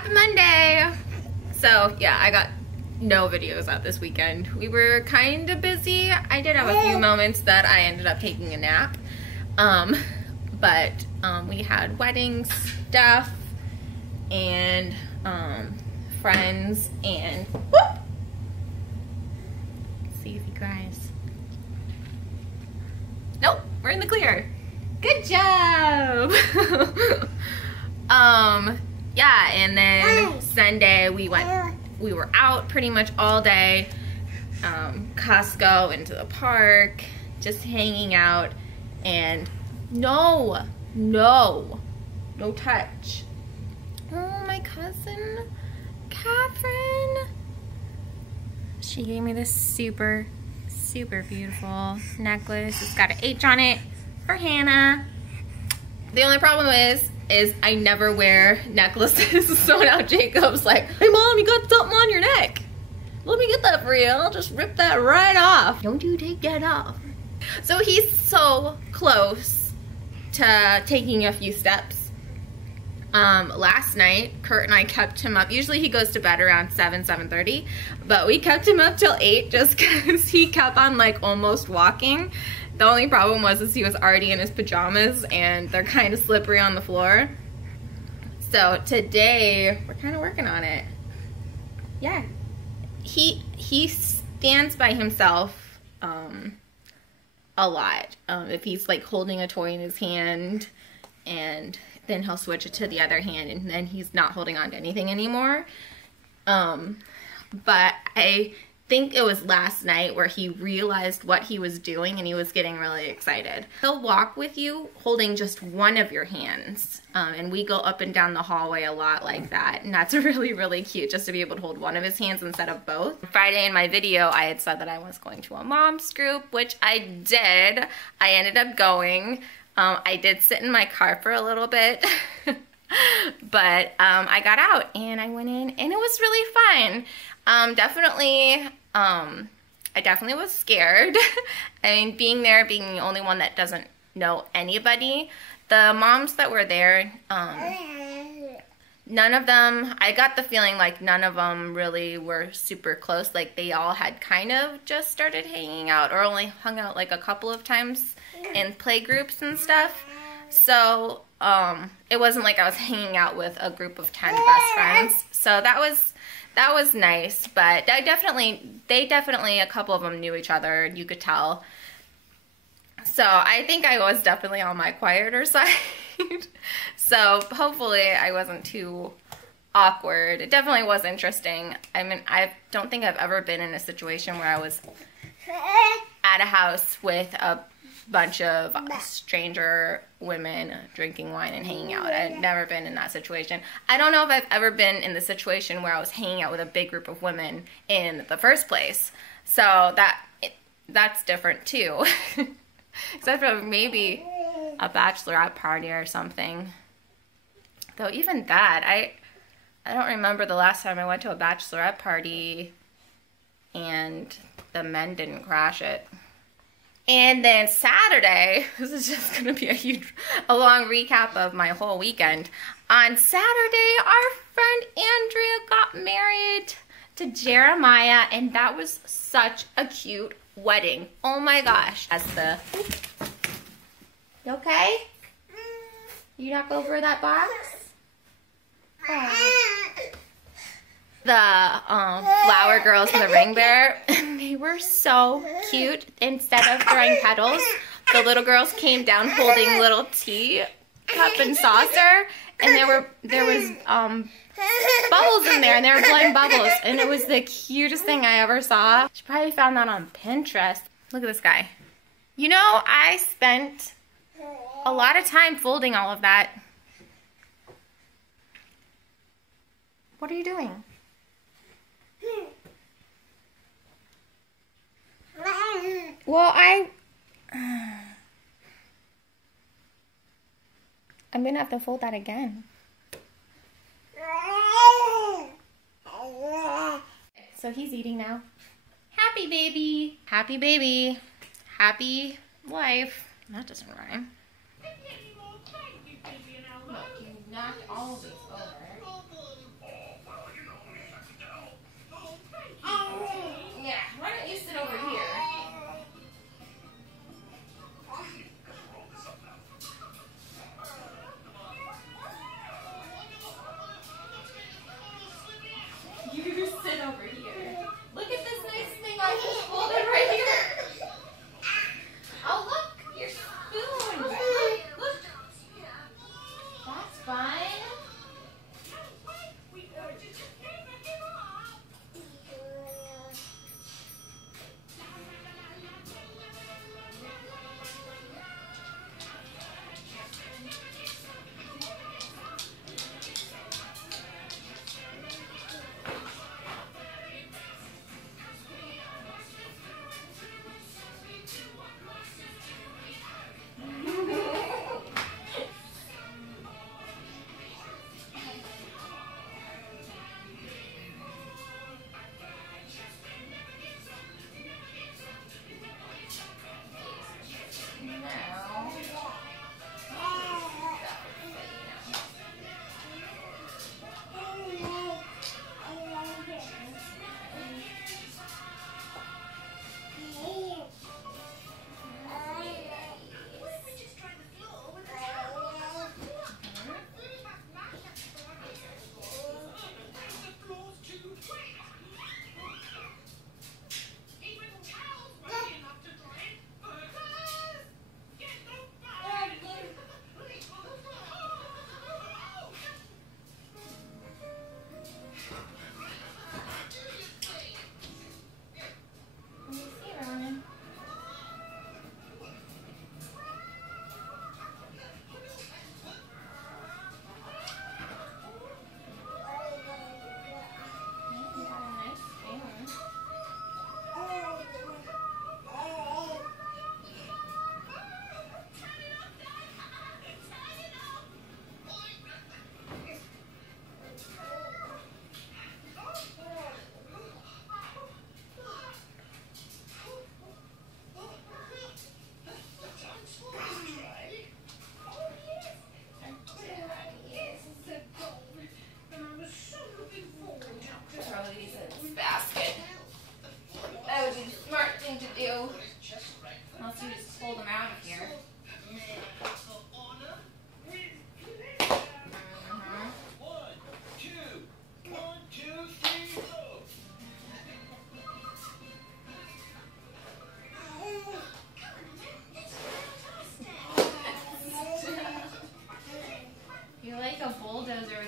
Happy Monday! So yeah, I got no videos out this weekend. We were kind of busy. I did have a few moments that I ended up taking a nap. But we had wedding stuff and friends and whoop! See if he cries. Nope, we're in the clear. Good job! Yeah, and then Sunday we were out pretty much all day. Costco, into the park, just hanging out, and no touch. Oh, my cousin Catherine, she gave me this super beautiful necklace. It's got an H on it for Hannah. The only problem is I never wear necklaces. So now Jacob's like, hey mom, you got something on your neck. Let me get that for you. I'll just rip that right off. Don't you take that off. So he's so close to taking a few steps. Last night, Kurt and I kept him up. Usually he goes to bed around 7:30, but we kept him up till 8 just because he kept on like almost walking. The only problem was he was already in his pajamas and they're kind of slippery on the floor. So today we're kind of working on it. Yeah, he stands by himself a lot. If he's like holding a toy in his hand, and then he'll switch it to the other hand, and then he's not holding on to anything anymore. But I think it was last night where he realized what he was doing and he was getting really excited. He'll walk with you holding just one of your hands, and we go up and down the hallway a lot like that, and that's really cute, just to be able to hold one of his hands instead of both. Friday in my video I had said that I was going to a mom's group, which I did. I ended up going. I did sit in my car for a little bit, but I got out and I went in and it was really fun. I definitely was scared. I mean, being there, being the only one that doesn't know anybody, the moms that were there, none of them, I got the feeling like none of them really were super close. Like they all had kind of just started hanging out or only hung out like a couple of times in play groups and stuff. So it wasn't like I was hanging out with a group of 10 best friends. So that was nice, but they definitely, a couple of them knew each other, you could tell. So I think I was definitely on my quieter side. So hopefully I wasn't too awkward. It definitely was interesting. I mean, I don't think I've ever been in a situation where I was at a house with a bunch of stranger women drinking wine and hanging out. I've never been in that situation. I don't know if I've ever been in the situation where I was hanging out with a big group of women in the first place. So that's different too. Except for maybe a bachelorette party or something. Though even that, I don't remember the last time I went to a bachelorette party and the men didn't crash it. And then Saturday, this is just going to be a long recap of my whole weekend. On Saturday, our friend Andrea got married to Jeremiah, and that was such a cute wedding. Oh my gosh. You okay? You knock over that box? Oh. The flower girls and the ring bearer, they were so cute. Instead of throwing petals, the little girls came down holding little tea cup and saucer, and there was bubbles in there, and they were blowing bubbles, and it was the cutest thing I ever saw. She probably found that on Pinterest. Look at this guy. You know, I spent a lot of time folding all of that. What are you doing? Well, I'm gonna have to fold that again. So he's eating now. Happy baby. Happy baby. Happy life. That doesn't rhyme. Look, you knocked all of these over.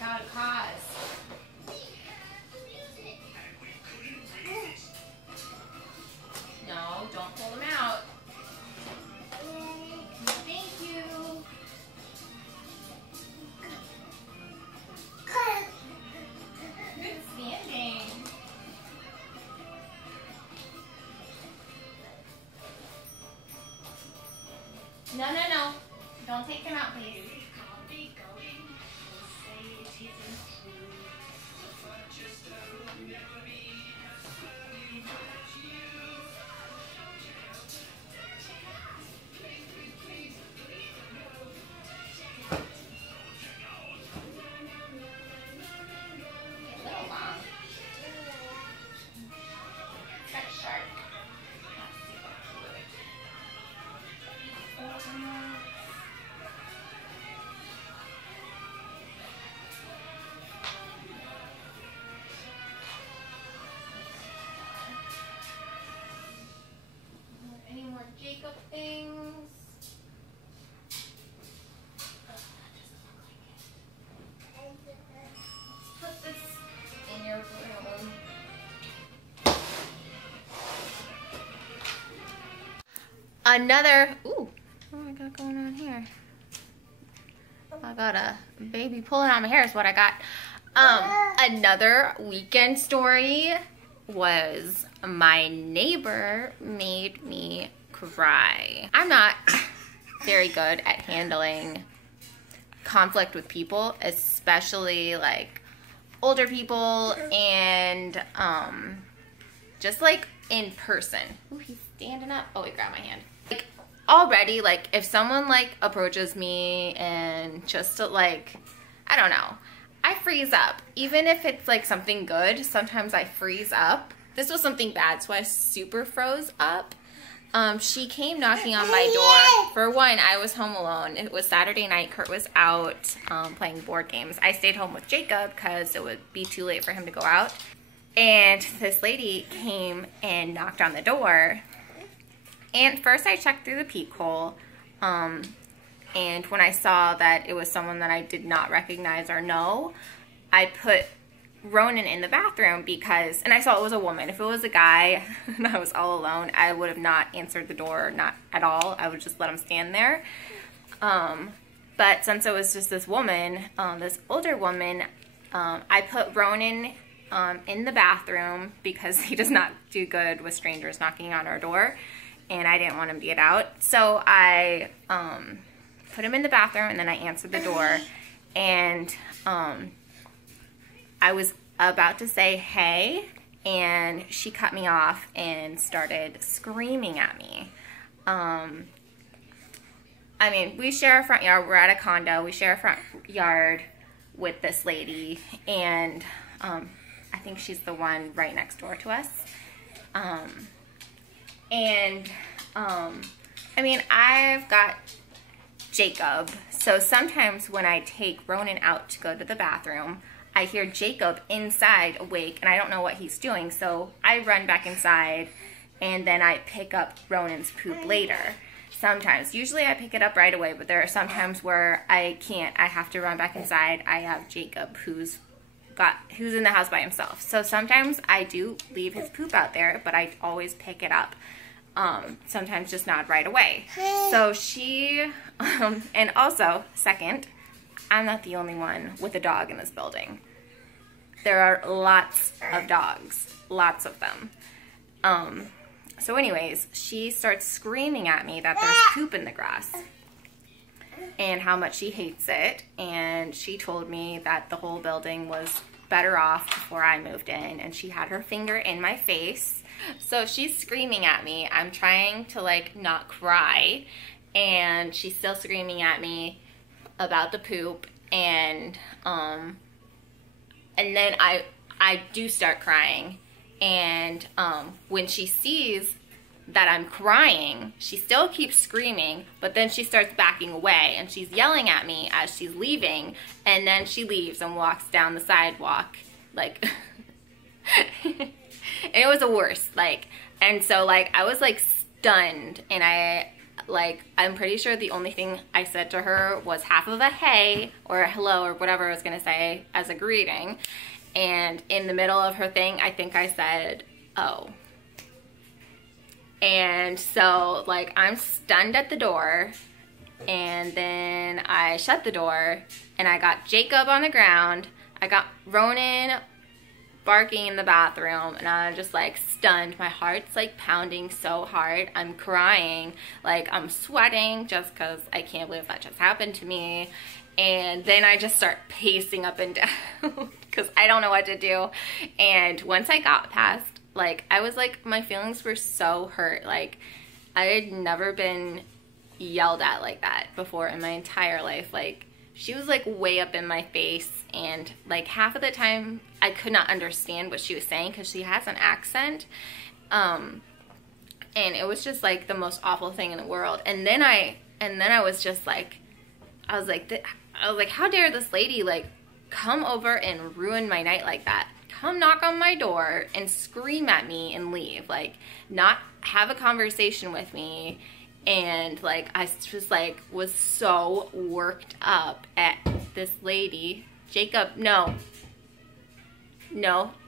without a cause. No, don't pull them out. Thank you. Good standing. No, no, no. Don't take them out, please. Any more Jacob things? Put this in your room. Another, ooh, what do I got going on here? I got a baby pulling on my hair is what I got. Another weekend story was my neighbor made me cry. I'm not very good at handling conflict with people, especially like older people and just like in person. Ooh, he's standing up. Oh, he grabbed my hand. Like already, like if someone like approaches me and just to, like, I don't know, I freeze up. Even if it's like something good, sometimes I freeze up. This was something bad, so I super froze up. She came knocking on my door. For one, I was home alone. It was Saturday night. Kurt was out playing board games. I stayed home with Jacob because it would be too late for him to go out. And this lady came and knocked on the door. And first I checked through the peephole. And when I saw that it was someone that I did not recognize or know, I put Ronan in the bathroom because, and I saw it was a woman. If it was a guy and I was all alone, I would have not answered the door, not at all. I would just let him stand there. But since it was just this woman, this older woman, I put Ronan in the bathroom because he does not do good with strangers knocking on our door, and I didn't want him to get out. So I put him in the bathroom, and then I answered the door, and I was about to say hey, and she cut me off and started screaming at me. I mean, we share a front yard. We're at a condo. We share a front yard with this lady, and I think she's the one right next door to us. I mean, I've got Jacob, so sometimes when I take Ronan out to go to the bathroom, I hear Jacob inside awake, and I don't know what he's doing, so I run back inside, and then I pick up Ronan's poop later. Sometimes. Usually I pick it up right away, but there are some times where I can't. I have to run back inside. I have Jacob who's in the house by himself. So sometimes I do leave his poop out there, but I always pick it up. Sometimes just not right away. So she, and also, second, I'm not the only one with a dog in this building. There are lots of dogs, lots of them. So anyways, she starts screaming at me that there's poop in the grass and how much she hates it. And she told me that the whole building was better off before I moved in, and she had her finger in my face. So she's screaming at me. I'm trying to like not cry, and she's still screaming at me about the poop, and then I do start crying, and when she sees that I'm crying, she still keeps screaming, but then she starts backing away, and she's yelling at me as she's leaving, and then she leaves and walks down the sidewalk, like, and it was the worst, like, and so, like, I was, like, stunned, and I like, I'm pretty sure the only thing I said to her was half of a hey or a hello or whatever I was gonna say as a greeting. And in the middle of her thing, I think I said, oh. And so, like, I'm stunned at the door, and then I shut the door, and I got Jacob on the ground. I got Ronan barking in the bathroom, and I'm just like stunned. My heart's like pounding so hard. I'm crying, like I'm sweating just because I can't believe that just happened to me. And then I just start pacing up and down because I don't know what to do. And once I got past, like, I was like, my feelings were so hurt. Like, I had never been yelled at like that before in my entire life. Like, she was like way up in my face, and like half of the time I could not understand what she was saying because she has an accent. And it was just like the most awful thing in the world. And then I was just like, I was like, how dare this lady like come over and ruin my night like that? Come knock on my door and scream at me and leave. Like, not have a conversation with me. And like, I just like was so worked up at this lady. Jacob, no,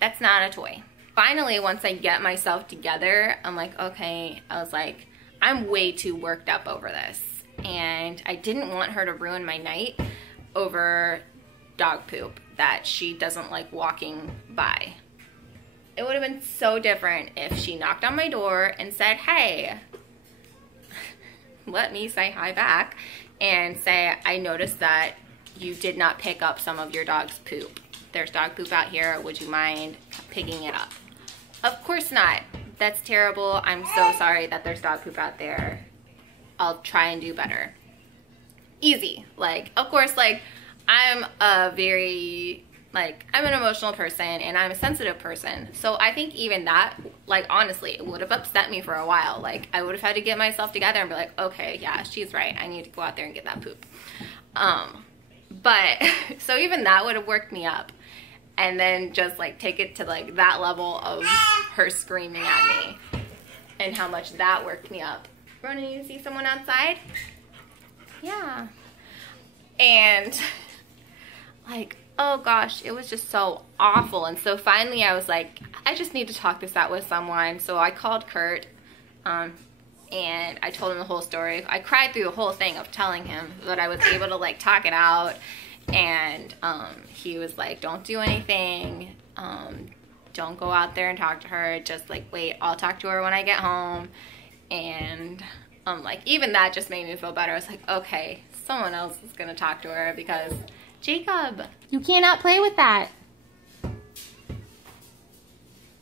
that's not a toy. Finally, once I get myself together, I'm like, okay, I was like, I'm way too worked up over this. And I didn't want her to ruin my night over dog poop that she doesn't like walking by. It would have been so different if she knocked on my door and said, hey, let me say hi back and say, I noticed that you did not pick up some of your dog's poop. There's dog poop out here. Would you mind picking it up? Of course not. That's terrible. I'm so sorry that there's dog poop out there. I'll try and do better. Easy. Like, of course, like, I'm an emotional person and I'm a sensitive person. So I think even that, like, honestly, it would have upset me for a while. Like, I would have had to get myself together and be like, okay, yeah, she's right. I need to go out there and get that poop. But, so even that would have worked me up. And then just, like, take it to, like, that level of her screaming at me and how much that worked me up. Ronan, you see someone outside? Yeah. And, like, oh gosh, it was just so awful. And so finally I was like, I just need to talk this out with someone. So I called Kurt, and I told him the whole story. I cried through the whole thing of telling him, but I was able to like talk it out. And he was like, don't do anything. Don't go out there and talk to her. Just like, wait, I'll talk to her when I get home. And like, even that just made me feel better. I was like, okay, someone else is gonna talk to her because Jacob, you cannot play with that.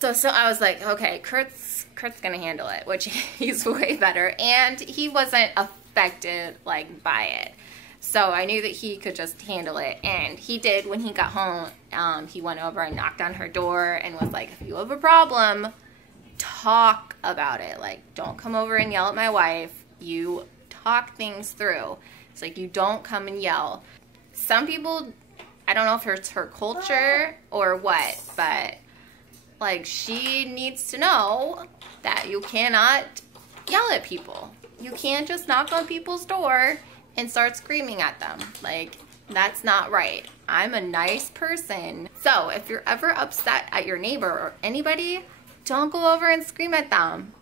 So I was like, okay, Kurt's gonna handle it, which he's way better, and he wasn't affected like by it. So I knew that he could just handle it, and he did. When he got home, he went over and knocked on her door and was like, if you have a problem, talk about it. Like, don't come over and yell at my wife. You talk things through. It's like, you don't come and yell. Some people, I don't know if it's her culture or what, but like, she needs to know that you cannot yell at people. You can't just knock on people's door and start screaming at them. Like, that's not right. I'm a nice person. So if you're ever upset at your neighbor or anybody, don't go over and scream at them.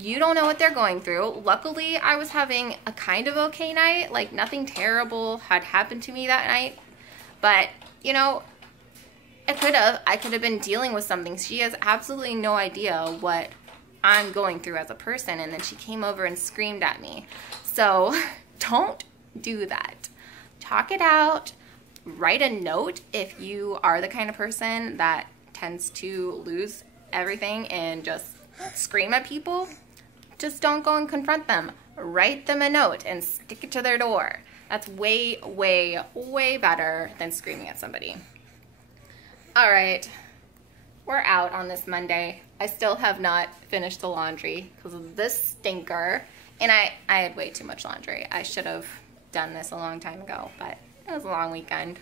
You don't know what they're going through. Luckily, I was having a kind of okay night. Like, nothing terrible had happened to me that night. But, you know, I could have been dealing with something. She has absolutely no idea what I'm going through as a person. And then she came over and screamed at me. So don't do that. Talk it out. Write a note if you are the kind of person that tends to lose everything and just scream at people. Just don't go and confront them. Write them a note and stick it to their door. That's way, way, way better than screaming at somebody. All right, we're out on this Monday. I still have not finished the laundry because of this stinker. And I had way too much laundry. I should have done this a long time ago, but it was a long weekend.